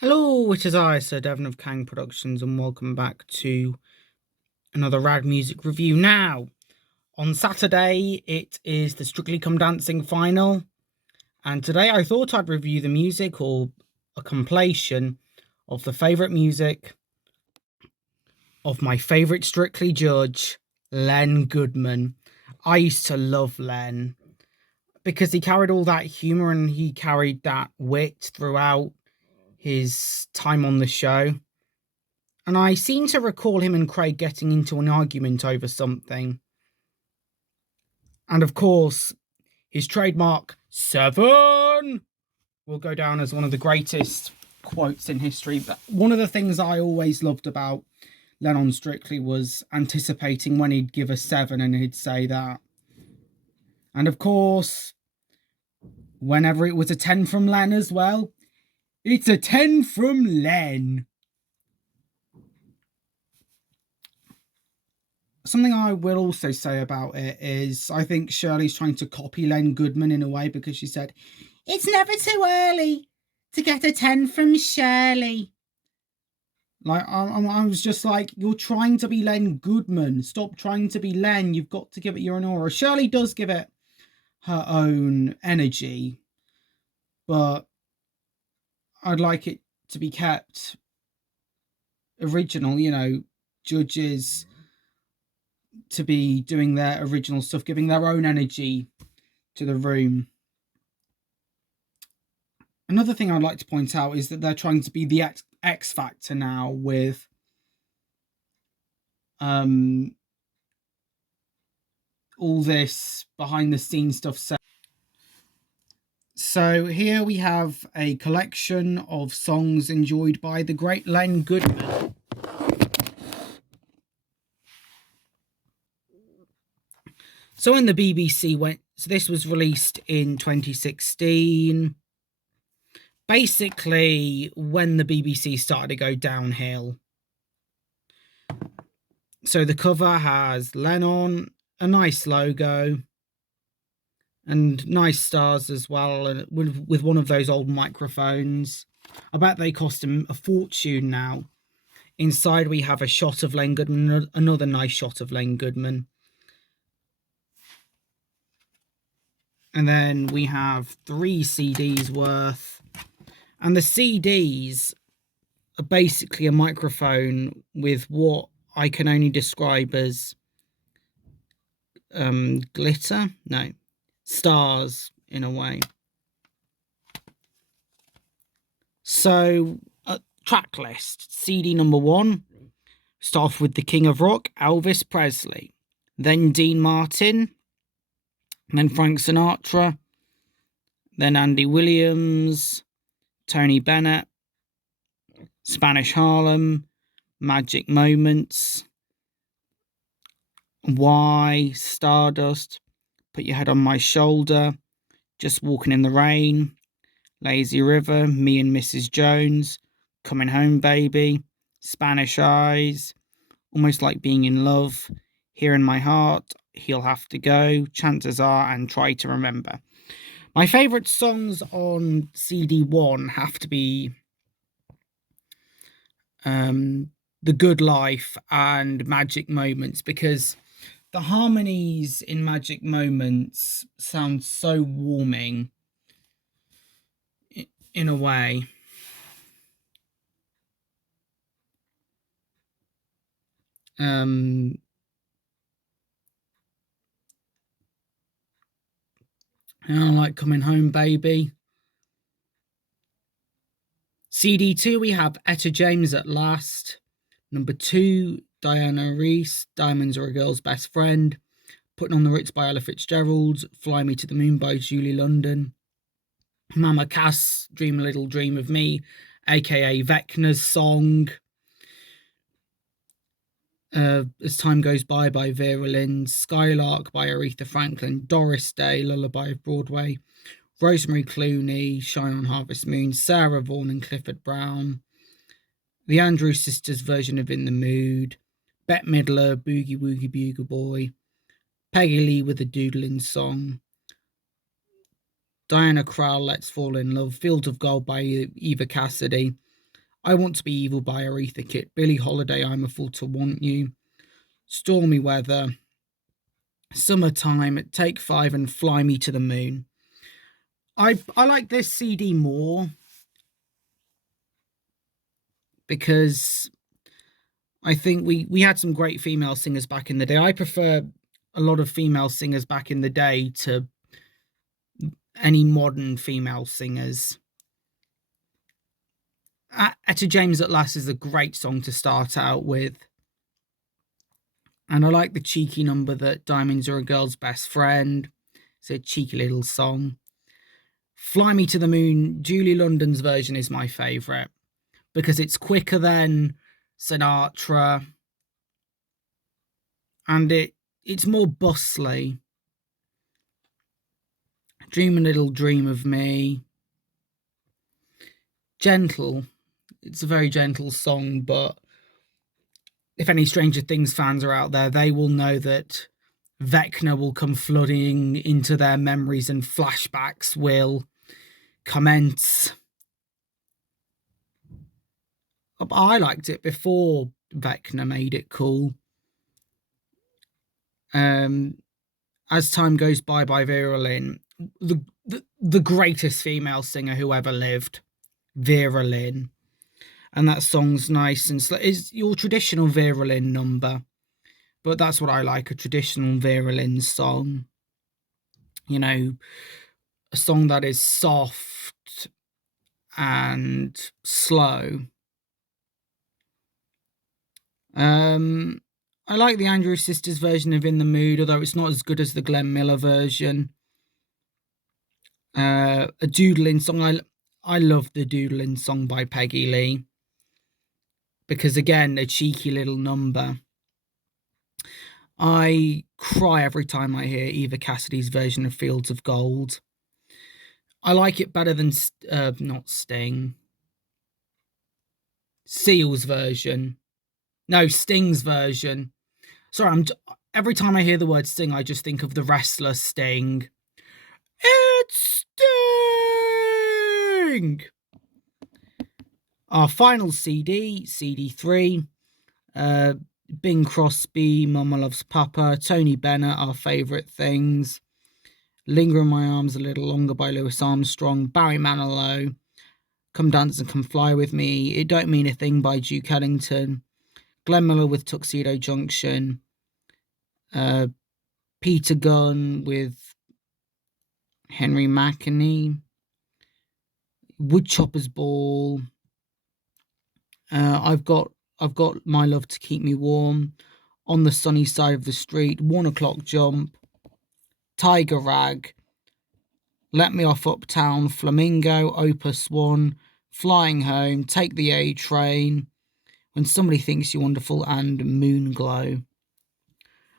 Hello, it is I, Sir Deven of Kang Productions, and welcome back to another rag music review. Now, on Saturday, it is the Strictly Come Dancing final, and today I thought I'd review the music, or a compilation of the favourite music of my favourite Strictly Judge, Len Goodman. I used to love Len, because he carried all that humour and he carried that wit throughout his time on the show. And I seem to recall him and Craig getting into an argument over something. And of course, his trademark, "Seven," will go down as one of the greatest quotes in history. But one of the things I always loved about Len on Strictly was anticipating when he'd give a 7 and he'd say that. And of course, whenever it was a 10 from Len as well, it's a 10 from Len. Something I will also say about it is I think Shirley's trying to copy Len Goodman in a way, because she said, "It's never too early to get a 10 from Shirley." Like, I was just like, you're trying to be Len Goodman. Stop trying to be Len. You've got to give it your own aura. Shirley does give it her own energy, but I'd like it to be kept original, judges to be doing their original stuff, giving their own energy to the room. Another thing I'd like to point out is that they're trying to be the X Factor now with all this behind the scenes stuff. So here we have a collection of songs enjoyed by the great Len Goodman. So when the BBC went, so this was released in 2016. Basically, when the BBC started to go downhill. So the cover has Len on, a nice logo, and nice stars as well, and with one of those old microphones. I bet they cost him a fortune now. Inside we have a shot of Len Goodman, another nice shot of Len Goodman. And then we have 3 CDs worth. And the CDs are basically a microphone with what I can only describe as glitter? No. Stars, in a way. So, track list. CD number 1. Start off with the King of Rock, Elvis Presley. Then Dean Martin. Then Frank Sinatra. Then Andy Williams. Tony Bennett. Spanish Harlem. Magic Moments. Why? Stardust. Put Your Head on My Shoulder. Just Walking in the Rain. Lazy River. Me and Mrs. Jones. Coming Home Baby. Spanish Eyes. Almost Like Being in Love. Here in My Heart. He'll Have to Go. Chances Are, and Try to Remember. My favourite songs on CD 1 have to be The Good Life and Magic Moments, because the harmonies in Magic Moments sound so warming in a way. And I like Coming Home Baby. CD 2 we have Etta James, At Last. Number 2, Diana Reese, Diamonds Are a Girl's Best Friend. Putting on the Ritz by Ella Fitzgerald. Fly Me to the Moon by Julie London. Mama Cass, Dream a Little Dream of Me, aka Vecna's song. As Time Goes By Vera Lynn. Skylark by Aretha Franklin. Doris Day, Lullaby of Broadway. Rosemary Clooney, Shine on Harvest Moon. Sarah Vaughan and Clifford Brown. The Andrews Sisters version of In the Mood. Bette Midler, Boogie Woogie Bugle Boy. Peggy Lee with a Doodlin' Song. Diana Krall, Let's Fall in Love. Field of Gold by Eva Cassidy. I Want to Be Evil by Aretha Kitt, Billie Holiday, I'm a Fool to Want You, Stormy Weather, Summertime, Take 5, and Fly Me to the Moon. I like this CD more because I think we had some great female singers back in the day. I prefer a lot of female singers back in the day to any modern female singers. Etta James at Last is a great song to start out with. And I like the cheeky number that Diamonds Are a Girl's Best Friend. It's a cheeky little song. Fly Me to the Moon, Julie London's version is my favourite because it's quicker than Sinatra and it's more bustly. Dream a Little Dream of Me. Gentle. It's a very gentle song, but if any Stranger Things fans are out there, they will know that Vecna will come flooding into their memories and flashbacks will commence. I liked it before Vecna made it cool. As Time Goes By Vera Lynn, the greatest female singer who ever lived, Vera Lynn. And that song's nice and it's your traditional Vera Lynn number. But that's what I like, a traditional Vera Lynn song. You know, a song that is soft and slow. I like the Andrews Sisters version of In the Mood, although it's not as good as the Glenn Miller version. A doodling song. I love the doodling song by Peggy Lee. Because again, a cheeky little number. I cry every time I hear Eva Cassidy's version of Fields of Gold. I like it better than, not Sting. Seal's version. No, Sting's version. Sorry, every time I hear the word Sting, I just think of the wrestler Sting. It's Sting! Our final CD, CD3, Bing Crosby, Mama Loves Papa, Tony Bennett, Our Favourite Things, Linger in My Arms a Little Longer by Louis Armstrong, Barry Manilow, Come Dance and Come Fly With Me, It Don't Mean a Thing by Duke Ellington, Glenn Miller with Tuxedo Junction, Peter Gunn with Henry McInerney, Woodchopper's Ball, I've got My Love to Keep Me Warm, On the Sunny Side of the Street, 1 O'Clock Jump, Tiger Rag, Let Me Off Uptown, Flamingo, Opus 1, Flying Home, Take the A Train, When Somebody Thinks You're Wonderful, and Moonglow.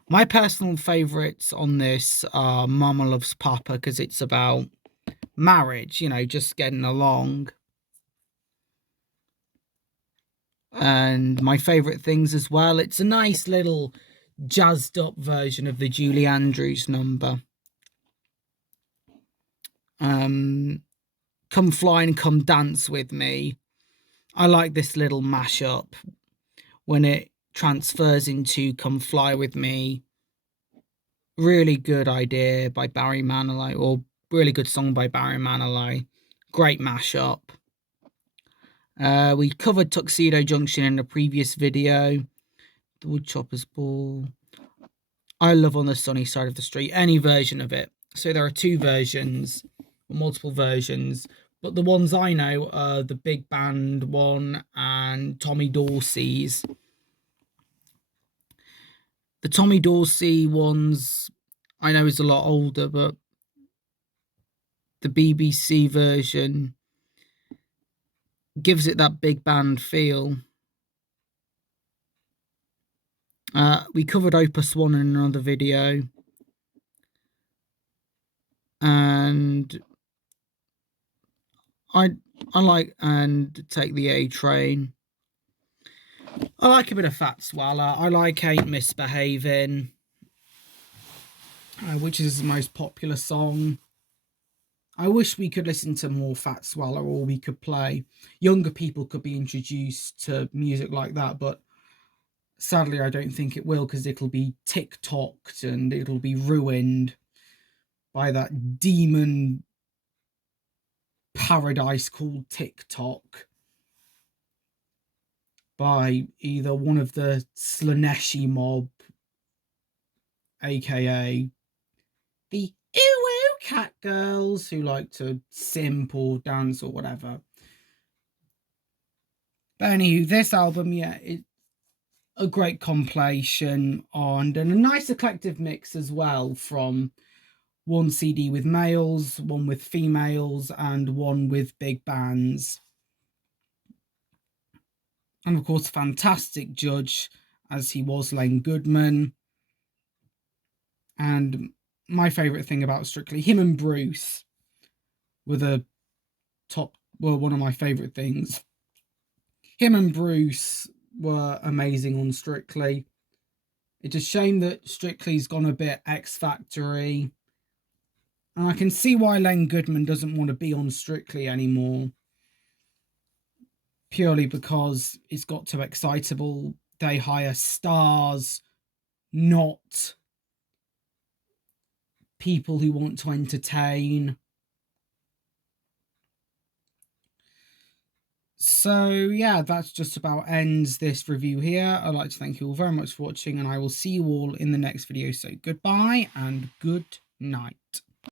My personal favourites on this are Mama Loves Papa because it's about marriage, you know, just getting along. And my favourite things as well, it's a nice little jazzed up version of the Julie Andrews number. Come Fly and Come Dance With Me. I like this little mashup when it transfers into Come Fly With Me. Really good idea by Barry Manilow, or really good song by Barry Manilow. Great mashup. We covered Tuxedo Junction in a previous video. The Woodchopper's Ball. I love On the Sunny Side of the Street. Any version of it. So there are 2 versions, or multiple versions. But the ones I know are the big band one and Tommy Dorsey's. The Tommy Dorsey ones I know is a lot older, but the BBC version gives it that big band feel. We covered Opus 1 in another video. And I like And Take the A Train. I like a bit of Fat Swallow. I like Ain't Misbehaving, which is his most popular song. I wish we could listen to more Fat Swallow, or we could play, younger people could be introduced to music like that, but sadly I don't think it will, because it'll be TikToked and it'll be ruined by that demon paradise called TikTok, by either one of the Slaneshi mob, aka the ooh cat girls who like to simp or dance or whatever. But anywho, this album, yeah, it's a great compilation and a nice eclectic mix as well, from one CD with males, one with females, and one with big bands. And of course, fantastic judge, as he was Len Goodman. And my favourite thing about Strictly, him and Bruce were the one of my favourite things. Him and Bruce were amazing on Strictly. It's a shame that Strictly's gone a bit X Factory. And I can see why Len Goodman doesn't want to be on Strictly anymore. Purely because it's got too excitable. They hire stars, not people who want to entertain. So yeah, that's just about ends this review here. I'd like to thank you all very much for watching, and I will see you all in the next video. So goodbye and good night.